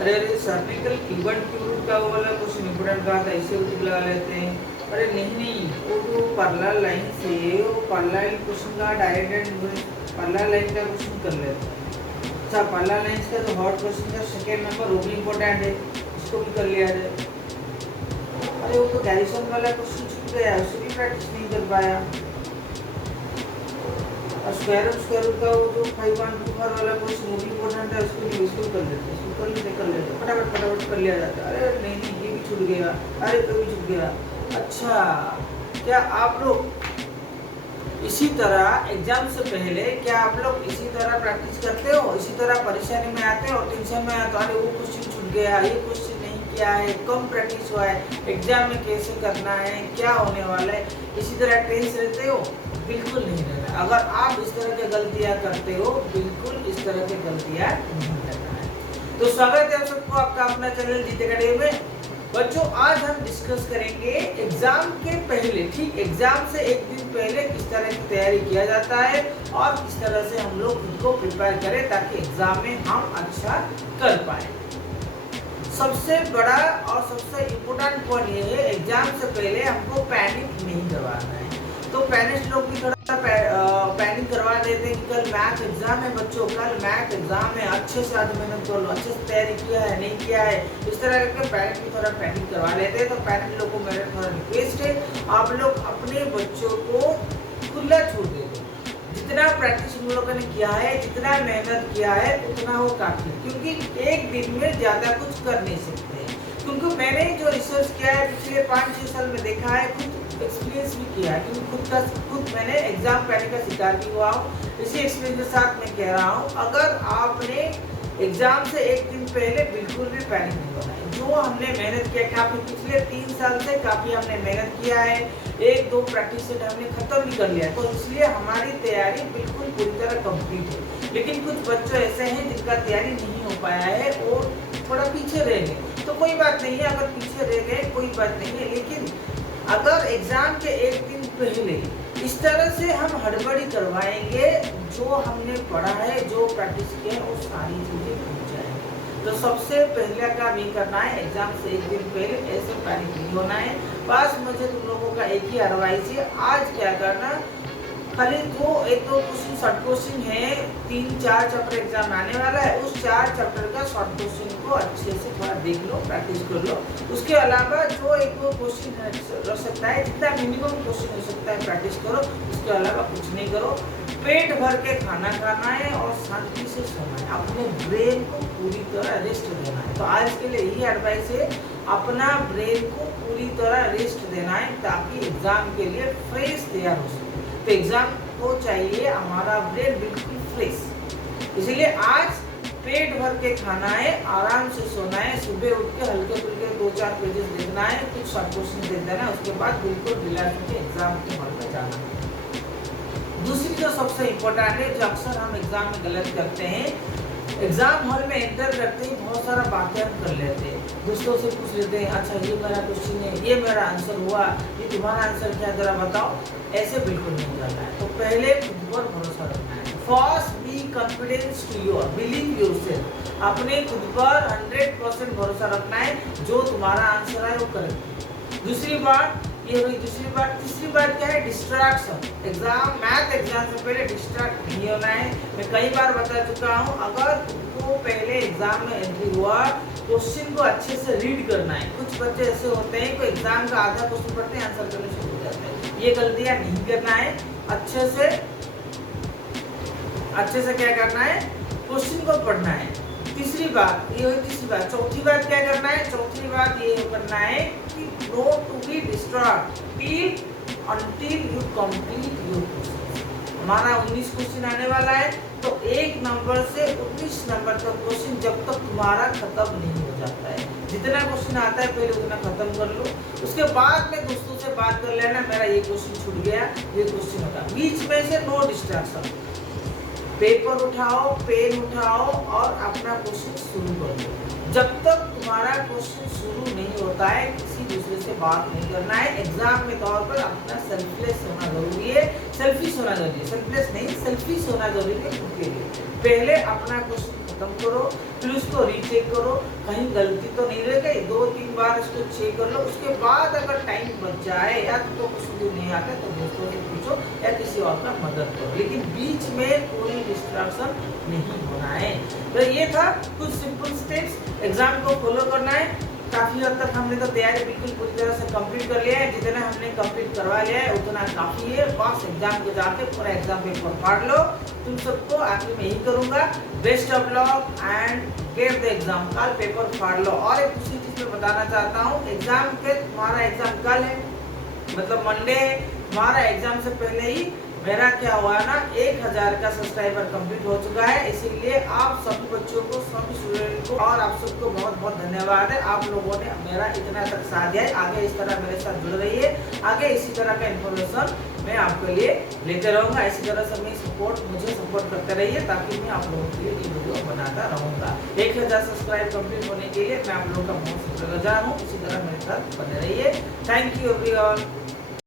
अरे अरे cervical Cuban cube का वो वाला क्वेश्चन इंपोर्टेंट कहा था, इसे भी लगा लेते हैं। अरे नहीं नहीं, वो जो पैरेलल लाइन से वो पैरेलल क्वेश्चन का डायरेक्ट पैरेलल लाइन का क्वेश्चन कर लेते हैं। अच्छा, पैरेलल लाइन का जो हॉट क्वेश्चन का सेकेंड नंबर वो भी इंपॉर्टेंट है, इसको भी कर लिया जाए। अरे वो तो गैरिसन वाला क्वेश्चन छूट गया, उसे भी प्रैक्टिस नहीं कर पाया। और स्क्वायर रूट का वो जो 5 1 2 4 वाला क्वेश्चन वो भी इंपॉर्टेंट है, उसको भी इसको कर लेते हैं, इसको कर लेते फटाफट कर लिया जाता है। अरे नहीं नहीं, ये भी छूट गया, अरे ये भी छूट गया। अच्छा, क्या आप लोग इसी तरह एग्जाम से पहले क्या आप लोग इसी तरह प्रैक्टिस करते हो, इसी तरह परेशानी में आते हो, टेंशन में आते हो, अरे वो क्वेश्चन छूट गया, ये क्वेश्चन नहीं किया है, कम प्रैक्टिस हुआ है, एग्जाम में कैसे करना है, क्या होने वाला है, इसी तरह टेंस रहते हो? बिल्कुल नहीं रहना। अगर आप इस तरह की गलतियां करते हो, बिल्कुल इस तरह की गलतियां नहीं करना है। तो स्वागत है आप सबको आपका अपना चैनल जीत अकेडमी में। बच्चों, आज हम डिस्कस करेंगे एग्जाम के पहले, ठीक एग्जाम से एक दिन पहले किस तरह की तैयारी किया जाता है और किस तरह से हम लोग खुद को प्रिपेयर करें ताकि एग्जाम में हम अच्छा कर पाए। सबसे बड़ा और सबसे इम्पोर्टेंट पॉइंट ये है, एग्जाम से पहले हमको पैनिक नहीं करवाना है। तो पेरेंट्स लोग भी थोड़ा पैनिक करवा देते हैं कि कल मैथ एग्जाम है बच्चों, कल मैथ एग्जाम है, अच्छे से आज मेहनत कर लो, अच्छे से तैयारी किया है नहीं किया है, इस तरह करके पेरेंट्स भी थोड़ा पैनिक करवा लेते हैं। तो पेरेंट्स लोग को मेरा थोड़ा रिक्वेस्ट है, आप लोग अपने बच्चों को खुला छोड़ दे दो। जितना प्रैक्टिस उन लोगों ने किया है, जितना मेहनत किया है, उतना वो काफी, क्योंकि एक दिन में ज्यादा कुछ कर नहीं सकते। क्योंकि मैंने जो रिसर्च किया है पिछले 5-6 साल में देखा है, खुद एक्सपीरियंस भी किया है, क्योंकि खुद मैंने एग्जाम पैनिक का शिकार भी हुआ हूँ। इसी एक्सपीरियंस के साथ मैं कह रहा हूँ, अगर आपने एग्जाम से एक दिन पहले बिल्कुल भी पैनिक नहीं होना है। जो हमने मेहनत किया, काफी पिछले 3 साल से काफी हमने मेहनत किया है, 1-2 प्रैक्टिस सेट हमने खत्म भी कर लिया है, तो इसलिए हमारी तैयारी बिल्कुल पूरी तरह कंप्लीट है। लेकिन कुछ बच्चे ऐसे हैं जिनका तैयारी नहीं हो पाया है और थोड़ा पीछे रह गए, तो कोई बात नहीं है, अगर पीछे रह गए कोई बात नहीं है। लेकिन अगर एग्जाम के एक दिन पहले इस तरह से हम हड़बड़ी करवाएंगे, जो हमने पढ़ा है, जो प्रैक्टिस किया है, वो सारी चीजें भूल जाएंगे। तो सबसे पहले काम ये करना है, एग्जाम से एक दिन पहले ऐसे पैनिक नहीं होना है। बस मुझे तुम लोगों का एक ही एडवाइस है, आज क्या करना, खाली जो 1-2 क्वेश्चन शॉर्ट क्वेश्चन है, 3-4 चैप्टर एग्जाम आने वाला है, उस 4 चैप्टर का शॉर्ट क्वेश्चन को अच्छे से थोड़ा देख लो, प्रैक्टिस कर लो। उसके अलावा जो 1-2 क्वेश्चन रह सकता है, जितना मिनिमम क्वेश्चन हो सकता है प्रैक्टिस करो, उसके अलावा कुछ नहीं करो। पेट भर के खाना खाना है और शांति से सोना है, अपने ब्रेन को पूरी तरह रेस्ट देना है। तो आज के लिए यही एडवाइस है, अपना ब्रेन को पूरी तरह रेस्ट देना है ताकि एग्जाम के लिए फ्रेश तैयार हो सके। तो एग्जाम को चाहिए हमारा ब्रेन बिल्कुल फ्रेश, इसीलिए आज पेट भर के खाना है, आराम से सोना है, सुबह उठ के हल्के फुल्के 2-4 पेजेस देखना है, कुछ शॉर्ट क्वेश्चन देख देना है, उसके बाद बिल्कुल रिलैक्स होकर एग्जाम के हॉल में जाना है। दूसरी जो सबसे इम्पोर्टेंट है, जो अक्सर हम एग्जाम में गलत करते हैं, एग्जाम हॉल में एंटर करते ही बहुत सारा बातें हम कर लेते हैं, दोस्तों से पूछ लेते हैं, अच्छा ये मेरा क्वेश्चन है, ये मेरा आंसर हुआ, ये तुम्हारा आंसर क्या, जरा बताओ। ऐसे बिल्कुल नहीं करना है। तो पहले खुद पर भरोसा रखना है। First be confidence to your, believe yourself, अपने खुद पर 100% भरोसा रखना है, जो तुम्हारा आंसर है वो करेक्ट। दूसरी बात ये हुई, दूसरी बात। तीसरी बात क्या है, डिस्ट्रैक्शन। एग्जाम मैथ एग्जाम से पहले डिस्ट्रैक्ट नहीं होना है। मैं कई बार बता चुका हूँ, अगर तुमको पहले एग्जाम में एंट्री हुआ, क्वेश्चन को अच्छे से रीड करना है। कुछ बच्चे ऐसे होते हैं कि एग्जाम का आधा क्वेश्चन पढ़ते हैं, आंसर करने शुरू हो जाते हैं, ये गलतियां नहीं करना है। अच्छे से क्या करना है, क्वेश्चन को पढ़ना है। तीसरी बात ये हुई, तीसरी बात। चौथी बात क्या करना है, चौथी बात ये करना है कि not to be distracted till until you complete your question। हमारा 19 क्वेश्चन आने वाला है, तो 1 नंबर से 19 नंबर तक क्वेश्चन जब तक तुम्हारा खत्म नहीं हो जाता है, जितना क्वेश्चन आता है पहले उतना खत्म कर लो, उसके बाद में दोस्तों से बात कर लेना, मेरा ये क्वेश्चन छूट गया, ये क्वेश्चन होगा। बीच में से नो डिस्ट्रैक्शन, पेपर उठाओ, पेन उठाओ और अपना क्वेश्चन शुरू कर दो। जब तक तुम्हारा क्वेश्चन शुरू नहीं होता है, किसी दूसरे से बात नहीं करना है। एग्जाम के तौर पर अपना सेल्फलेस होना जरूरी है, सेल्फिश होना जरूरी है, सेल्फलेस नहीं सेल्फिश होना जरूरी है खुद के लिए। पहले अपना क्वेश्चन ख़त्म करो, फिर उसको रीचेक करो, कहीं गलती तो नहीं रह गई, 2-3 बार इसको चेक कर लो। उसके बाद अगर टाइम बच जाए या तो कुछ भी नहीं आता तो दोस्तों से पूछो या किसी और का मदद करो, लेकिन बीच में कोई डिस्ट्रैक्शन नहीं होना है। तो ये था कुछ सिंपल स्टेप्स, एग्जाम को फॉलो करना है। काफ़ी हद तक हमने तो तैयारी बिल्कुल पूरी तरह से कंप्लीट कर लिया है, जितना हमने कंप्लीट करवा लिया है उतना काफ़ी है। बस एग्जाम को जाके पूरा एग्जाम पेपर फाड़ लो। तुम सबको आखिर में यही करूँगा, best of luck and get the exam. कल पेपर फाड़ लो। और एक दूसरी चीज़ मैं बताना चाहता हूँ, एग्जाम के तुम्हारा एग्जाम कल है, मतलब मंडे है। तुम्हारा एग्जाम से पहले ही मेरा क्या हुआ ना 1000 का सब्सक्राइबर कंप्लीट हो चुका है, इसीलिए आप सभी बच्चों को, सभी स्टूडेंट को और आप सबको बहुत बहुत धन्यवाद है। आप लोगों ने मेरा इतना तक साथ दिया है। आगे इस तरह मेरे साथ जुड़ रही है, आगे इसी तरह का इन्फॉर्मेशन मैं आपके लिए लेते रहूँगा। इसी तरह से मुझे सपोर्ट करते रहिए, ताकि मैं आप लोगों के लिए ये वीडियो बनाता रहूँगा। 1000 सब्सक्राइब कंप्लीट होने के लिए मैं आप लोगों का बहुत शुक्रगुजार हूँ। इसी तरह मेरे साथ बने रहिए। Thank you everyone.